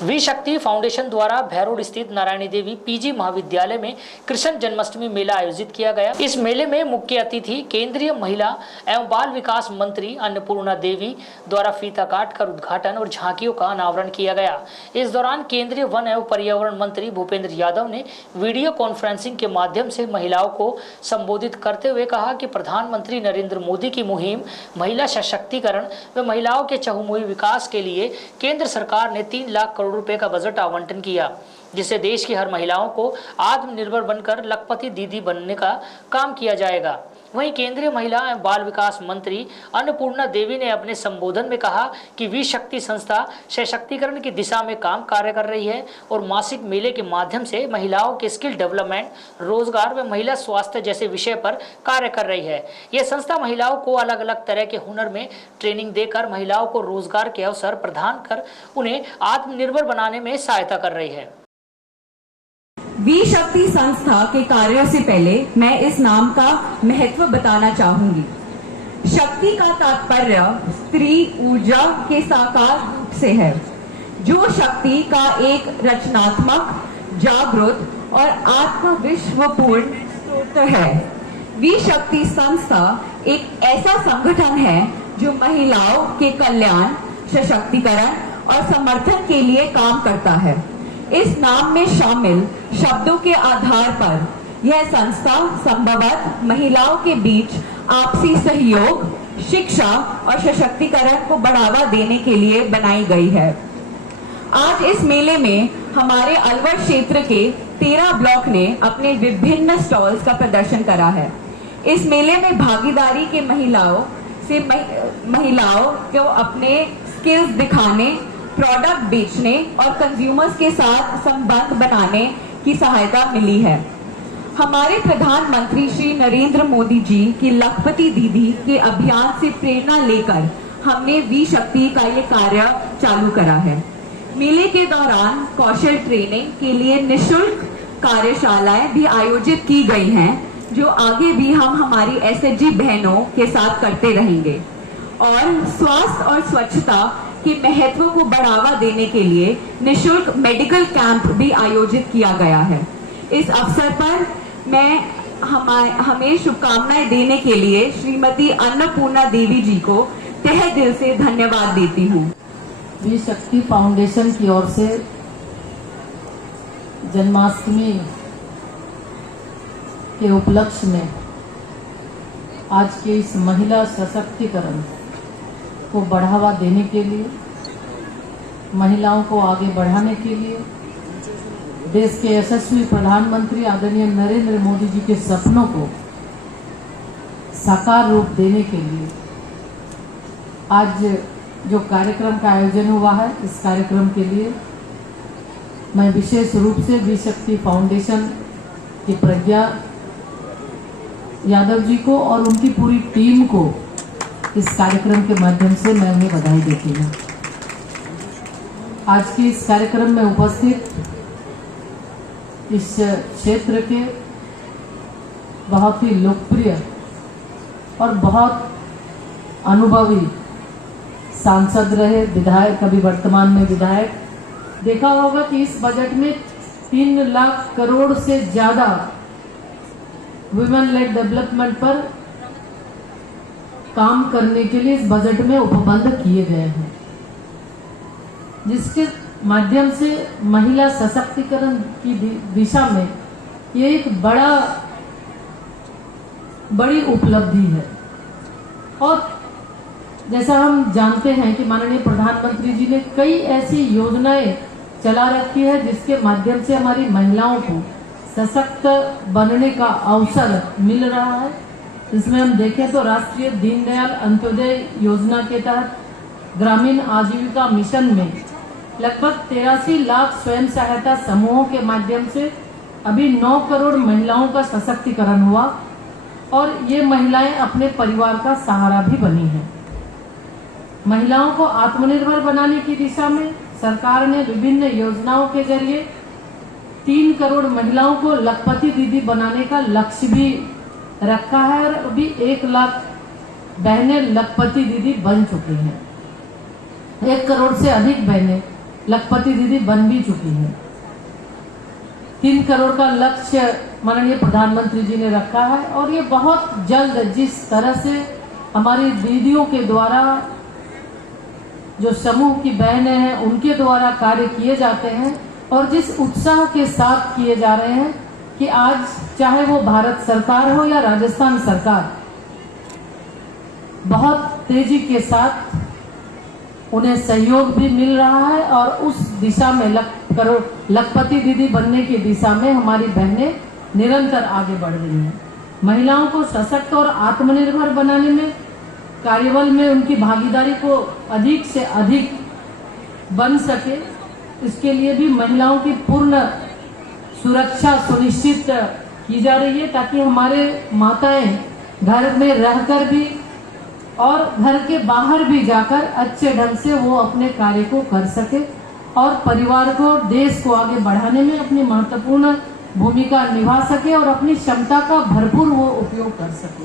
We शक्ति foundation द्वारा भैरोड स्थित नारायणी देवी पीजी महाविद्यालय में कृष्ण जन्माष्टमी मेला आयोजित किया गया। इस मेले में मुख्य अतिथि केंद्रीय महिला एवं बाल विकास मंत्री अन्नपूर्णा देवी द्वारा फीता काट कर उद्घाटन और झांकियों का अनावरण किया गया। इस दौरान केंद्रीय वन एवं पर्यावरण मंत्री भूपेंद्र यादव ने वीडियो कॉन्फ्रेंसिंग के माध्यम से महिलाओं को संबोधित करते हुए कहा कि प्रधानमंत्री नरेंद्र मोदी की मुहिम महिला सशक्तिकरण व महिलाओं के चहुमुखी विकास के लिए केंद्र सरकार ने 3 लाख करोड़ रुपए का बजट आवंटन किया, जिससे देश की हर महिलाओं को आत्मनिर्भर बनकर लखपति दीदी बनने का काम किया जाएगा। वहीं केंद्रीय महिला एवं बाल विकास मंत्री अन्नपूर्णा देवी ने अपने संबोधन में कहा कि वी शक्ति संस्था सशक्तिकरण की दिशा में कार्य कर रही है और मासिक मेले के माध्यम से महिलाओं के स्किल डेवलपमेंट, रोजगार व महिला स्वास्थ्य जैसे विषय पर कार्य कर रही है। यह संस्था महिलाओं को अलग अलग तरह के हुनर में ट्रेनिंग देकर महिलाओं को रोजगार के अवसर प्रदान कर उन्हें आत्मनिर्भर बनाने में सहायता कर रही है। वी शक्ति संस्था के कार्यों से पहले मैं इस नाम का महत्व बताना चाहूंगी। शक्ति का तात्पर्य स्त्री ऊर्जा के साकार रूप से है, जो शक्ति का एक रचनात्मक, जागरूक और आत्मविश्वासपूर्ण स्रोत है। वी शक्ति संस्था एक ऐसा संगठन है जो महिलाओं के कल्याण, सशक्तिकरण और समर्थन के लिए काम करता है। इस नाम में शामिल शब्दों के आधार पर यह संस्था संभवतः महिलाओं के बीच आपसी सहयोग, शिक्षा और सशक्तिकरण को बढ़ावा देने के लिए बनाई गई है। आज इस मेले में हमारे अलवर क्षेत्र के 13 ब्लॉक ने अपने विभिन्न स्टॉल्स का प्रदर्शन करा है। इस मेले में भागीदारी के महिलाओं को अपने स्किल्स दिखाने, प्रोडक्ट बेचने और कंज्यूमर्स के साथ संबंध बनाने की सहायता मिली है। हमारे प्रधानमंत्री श्री नरेंद्र मोदी जी की लखपति दीदी के अभियान से प्रेरणा लेकर हमने वी शक्ति का ये कार्य चालू करा है। मेले के दौरान कौशल ट्रेनिंग के लिए निःशुल्क कार्यशालाएं भी आयोजित की गई हैं, जो आगे भी हम हमारी एसएचजी बहनों के साथ करते रहेंगे। और स्वास्थ्य और स्वच्छता के महत्व को बढ़ावा देने के लिए निःशुल्क मेडिकल कैंप भी आयोजित किया गया है। इस अवसर पर मैं हमें शुभकामनाएं देने के लिए श्रीमती अन्नपूर्णा देवी जी को तहे दिल से धन्यवाद देती हूँ। वी शक्ति फाउंडेशन की ओर से जन्माष्टमी के उपलक्ष्य में आज के इस महिला सशक्तिकरण को बढ़ावा देने के लिए, महिलाओं को आगे बढ़ाने के लिए, देश के यशस्वी प्रधानमंत्री आदरणीय नरेंद्र मोदी जी के सपनों को साकार रूप देने के लिए आज जो कार्यक्रम का आयोजन हुआ है, इस कार्यक्रम के लिए मैं विशेष रूप से वी शक्ति फाउंडेशन की प्रज्ञा यादव जी को और उनकी पूरी टीम को इस कार्यक्रम के माध्यम से मैं उन्हें बधाई देती हूँ। आज के इस कार्यक्रम में उपस्थित इस क्षेत्र के बहुत ही लोकप्रिय और बहुत अनुभवी सांसद रहे, विधायक, अभी वर्तमान में विधायक, देखा होगा कि इस बजट में 3 लाख करोड़ से ज्यादा वुमेन लेड डेवलपमेंट पर काम करने के लिए इस बजट में उपबंध किए गए हैं, जिसके माध्यम से महिला सशक्तिकरण की दिशा में ये एक बड़ी उपलब्धि है। और जैसा हम जानते हैं कि माननीय प्रधानमंत्री जी ने कई ऐसी योजनाएं चला रखी है जिसके माध्यम से हमारी महिलाओं को सशक्त बनने का अवसर मिल रहा है। इसमें हम देखें तो राष्ट्रीय दीनदयाल अंत्योदय योजना के तहत ग्रामीण आजीविका मिशन में लगभग 83 लाख स्वयं सहायता समूहों के माध्यम से अभी 9 करोड़ महिलाओं का सशक्तिकरण हुआ और ये महिलाएं अपने परिवार का सहारा भी बनी हैं। महिलाओं को आत्मनिर्भर बनाने की दिशा में सरकार ने विभिन्न योजनाओं के जरिए 3 करोड़ महिलाओं को लखपति दीदी बनाने का लक्ष्य भी रखा है और अभी 1 लाख बहनें लखपति दीदी बन चुकी हैं। 1 करोड़ से अधिक बहनें लखपति दीदी बन भी चुकी है। 3 करोड़ का लक्ष्य माननीय प्रधानमंत्री जी ने रखा है और ये बहुत जल्द, जिस तरह से हमारी दीदियों के द्वारा, जो समूह की बहनें हैं उनके द्वारा कार्य किए जाते हैं और जिस उत्साह के साथ किए जा रहे हैं कि आज चाहे वो भारत सरकार हो या राजस्थान सरकार, बहुत तेजी के साथ उन्हें सहयोग भी मिल रहा है और उस दिशा में लखपति दीदी बनने की दिशा में हमारी बहनें निरंतर आगे बढ़ रही हैं। महिलाओं को सशक्त और आत्मनिर्भर बनाने में, कार्यबल में उनकी भागीदारी को अधिक से अधिक बन सके, इसके लिए भी महिलाओं की पूर्ण सुरक्षा सुनिश्चित की जा रही है ताकि हमारे माताएं घर में रहकर भी और घर के बाहर भी जाकर अच्छे ढंग से वो अपने कार्य को कर सके और परिवार को, देश को आगे बढ़ाने में अपनी महत्वपूर्ण भूमिका निभा सके और अपनी क्षमता का भरपूर वो उपयोग कर सके।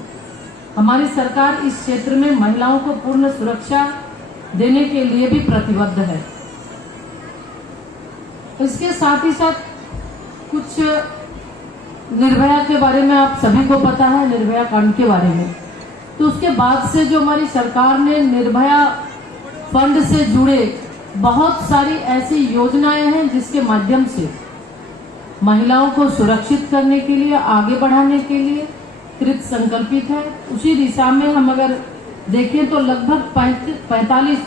हमारी सरकार इस क्षेत्र में महिलाओं को पूर्ण सुरक्षा देने के लिए भी प्रतिबद्ध है। इसके साथ ही साथ कुछ निर्भया के बारे में आप सभी को पता है, निर्भया कांड के बारे में। तो उसके बाद से जो हमारी सरकार ने निर्भया फंड से जुड़े बहुत सारी ऐसी योजनाएं हैं जिसके माध्यम से महिलाओं को सुरक्षित करने के लिए, आगे बढ़ाने के लिए कृत संकल्पित है। उसी दिशा में हम अगर देखें तो लगभग 45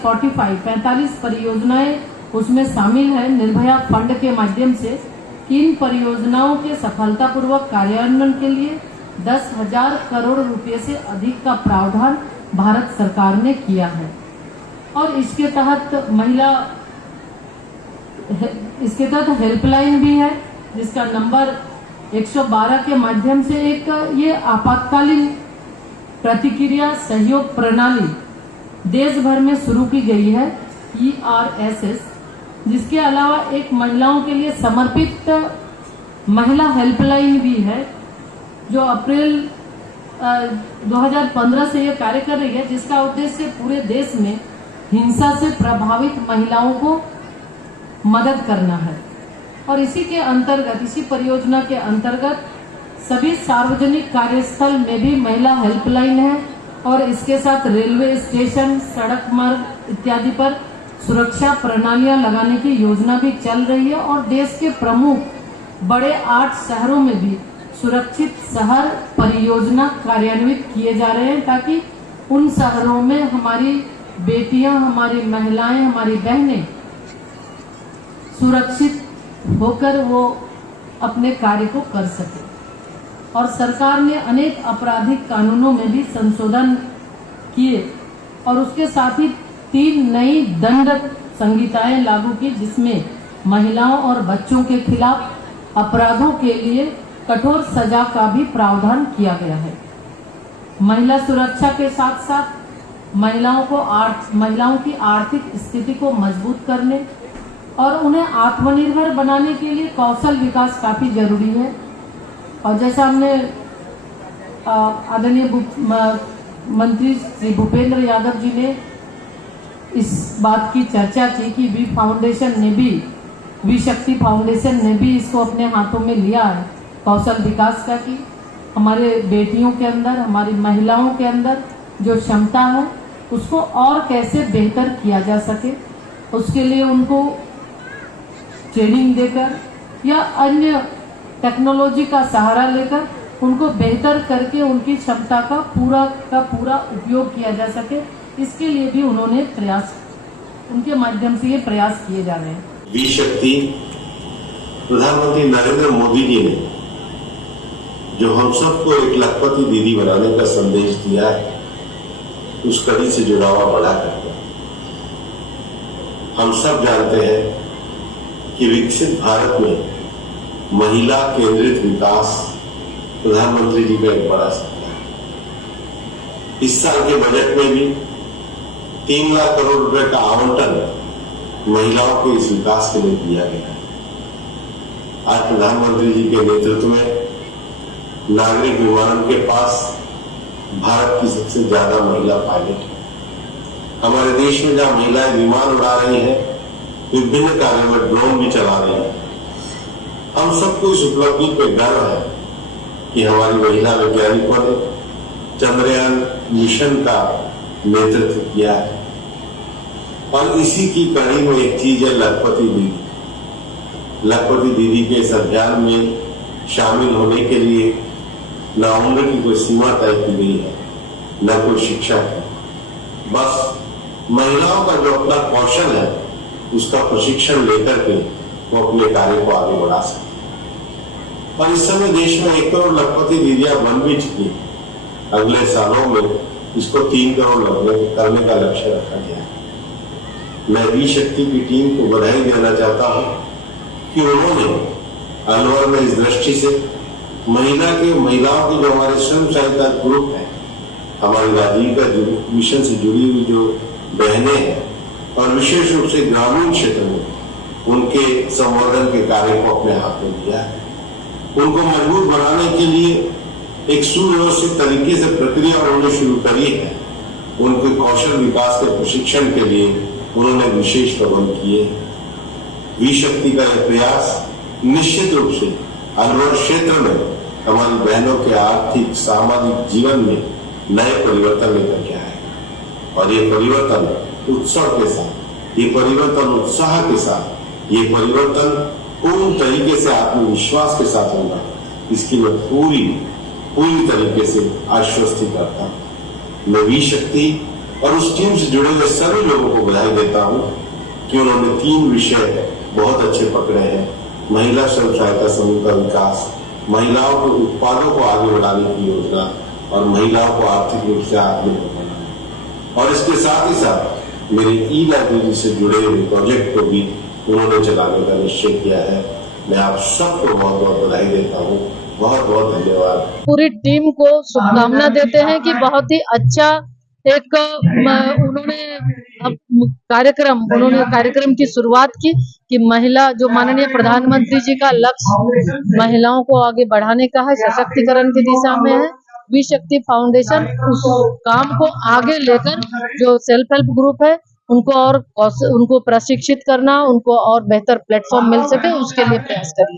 परियोजनाएं उसमें शामिल है निर्भया फंड के माध्यम से। इन परियोजनाओं के सफलतापूर्वक कार्यान्वयन के लिए 10,000 करोड़ रुपए से अधिक का प्रावधान भारत सरकार ने किया है और इसके तहत हेल्पलाइन भी है जिसका नंबर 112 के माध्यम से एक ये आपातकालीन प्रतिक्रिया सहयोग प्रणाली देश भर में शुरू की गई है, ERSS। जिसके अलावा एक महिलाओं के लिए समर्पित महिला हेल्पलाइन भी है जो अप्रैल 2015 से ये कार्य कर रही है, जिसका उद्देश्य पूरे देश में हिंसा से प्रभावित महिलाओं को मदद करना है। और इसी के अंतर्गत, इसी परियोजना के अंतर्गत सभी सार्वजनिक कार्यस्थल में भी महिला हेल्पलाइन है और इसके साथ रेलवे स्टेशन, सड़क मार्ग इत्यादि पर सुरक्षा प्रणालियां लगाने की योजना भी चल रही है और देश के प्रमुख बड़े 8 शहरों में भी सुरक्षित शहर परियोजना कार्यान्वित किए जा रहे हैं ताकि उन शहरों में हमारी बेटियां, हमारी महिलाएं, हमारी बहनें सुरक्षित होकर वो अपने कार्य को कर सके। और सरकार ने अनेक आपराधिक कानूनों में भी संशोधन किए और उसके साथ ही 3 नई दंड संहिताएं लागू की जिसमें महिलाओं और बच्चों के खिलाफ अपराधों के लिए कठोर सजा का भी प्रावधान किया गया है। महिला सुरक्षा के साथ साथ महिलाओं की आर्थिक स्थिति को मजबूत करने और उन्हें आत्मनिर्भर बनाने के लिए कौशल विकास काफी जरूरी है। और जैसा हमने आदरणीय मंत्री श्री भूपेंद्र यादव जी ने इस बात की चर्चा की कि वी शक्ति फाउंडेशन ने भी इसको अपने हाथों में लिया है कौशल विकास का, कि हमारे बेटियों के अंदर, हमारी महिलाओं के अंदर जो क्षमता है उसको और कैसे बेहतर किया जा सके। उसके लिए उनको ट्रेनिंग देकर या अन्य टेक्नोलॉजी का सहारा लेकर उनको बेहतर करके उनकी क्षमता का पूरा उपयोग किया जा सके, इसके लिए भी उन्होंने उनके माध्यम से ये प्रयास किए जा रहे हैं। वी शक्ति प्रधानमंत्री नरेंद्र मोदी जी ने जो हम सबको एक लखपति दीदी बनाने का संदेश दिया है, उस कड़ी से जुड़ा हुआ बड़ा करता है। हम सब जानते हैं कि विकसित भारत में महिला केंद्रित विकास प्रधानमंत्री जी का एक बड़ा सपना है। इस साल के बजट में भी 3 लाख करोड़ रुपए का आवंटन महिलाओं के इस विकास के लिए दिया गया है। आज प्रधानमंत्री जी के नेतृत्व में नागरिक विमानन के पास भारत की सबसे ज्यादा महिला पायलट है। हमारे देश में जहां महिलाएं विमान उड़ा रही हैं, विभिन्न कार्यों में ड्रोन भी चला रही है। हम सबको इस उपलब्धि पर गर्व है कि हमारी महिला वैज्ञानिकों ने चंद्रयान मिशन का नेतृत्व किया है। और इसी की कड़ी में एक चीज है लखपति दीदी। लखपति दीदी के इस अभियान में शामिल होने के लिए न उम्र की कोई सीमा तय की गई है, न कोई शिक्षा की। बस महिलाओं का जो अपना कौशल है उसका प्रशिक्षण लेकर के वो अपने कार्य को आगे बढ़ा सकते। और इस समय देश में 1 करोड़ लखपति दीदियां बन भी चुकी है। अगले सालों में इसको 3 करोड़ करने का लक्ष्य रखा गया है। मैं वी शक्ति की टीम को बधाई देना चाहता हूं कि उन्होंने अलवर में इस दृष्टि से महिलाओं की जो हमारे स्वयं सहायता ग्रुप है, हमारी राजीव का मिशन से जुड़ी हुई जो बहनें हैं और विशेष रूप से ग्रामीण क्षेत्र में उनके संवर्धन के कार्य को अपने हाथ में लिया है। उनको मजबूत बनाने के लिए एक सुव्यवस्थित तरीके से प्रक्रिया उन्होंने शुरू करी है। उनके कौशल विकास के प्रशिक्षण के लिए उन्होंने विशेष प्रबंध किए। वी शक्ति का यह प्रयास निश्चित रूप से अलवर क्षेत्र में हमारी बहनों के आर्थिक सामाजिक जीवन में नए परिवर्तन लेकर के आएगा। और ये परिवर्तन उत्सव के साथ, ये परिवर्तन उत्साह के साथ, ये परिवर्तन पूर्ण तरीके से आत्मविश्वास के साथ होगा, इसकी मैं पूरी तरीके से आश्वस्ति करता हूं। मैं वी शक्ति और उस टीम से जुड़े हुए सभी लोगों को बधाई देता हूं कि उन्होंने 3 विषय बहुत अच्छे पकड़े हैं। महिला स्वयं सहायता समूह का विकास, महिलाओं के उत्पादों को आगे बढ़ाने की योजना और महिलाओं को आर्थिक रूप से आत्मनिर्भर बनाना। और इसके साथ ही साथ मेरे ई लाइब्रेरी से जुड़े हुए प्रोजेक्ट को भी उन्होंने चलाने का निश्चय किया है। मैं आप सबको बहुत बहुत बधाई देता हूँ। बहुत बहुत धन्यवाद। पूरी टीम को शुभकामना देते हैं कि बहुत ही अच्छा एक उन्होंने कार्यक्रम की शुरुआत की कि महिला, जो माननीय प्रधानमंत्री जी का लक्ष्य महिलाओं को आगे बढ़ाने का है, सशक्तिकरण की दिशा में है। वी शक्ति फाउंडेशन उस काम को आगे लेकर जो सेल्फ हेल्प ग्रुप है उनको प्रशिक्षित करना, उनको और बेहतर प्लेटफॉर्म मिल सके, उसके लिए प्रयास करिए।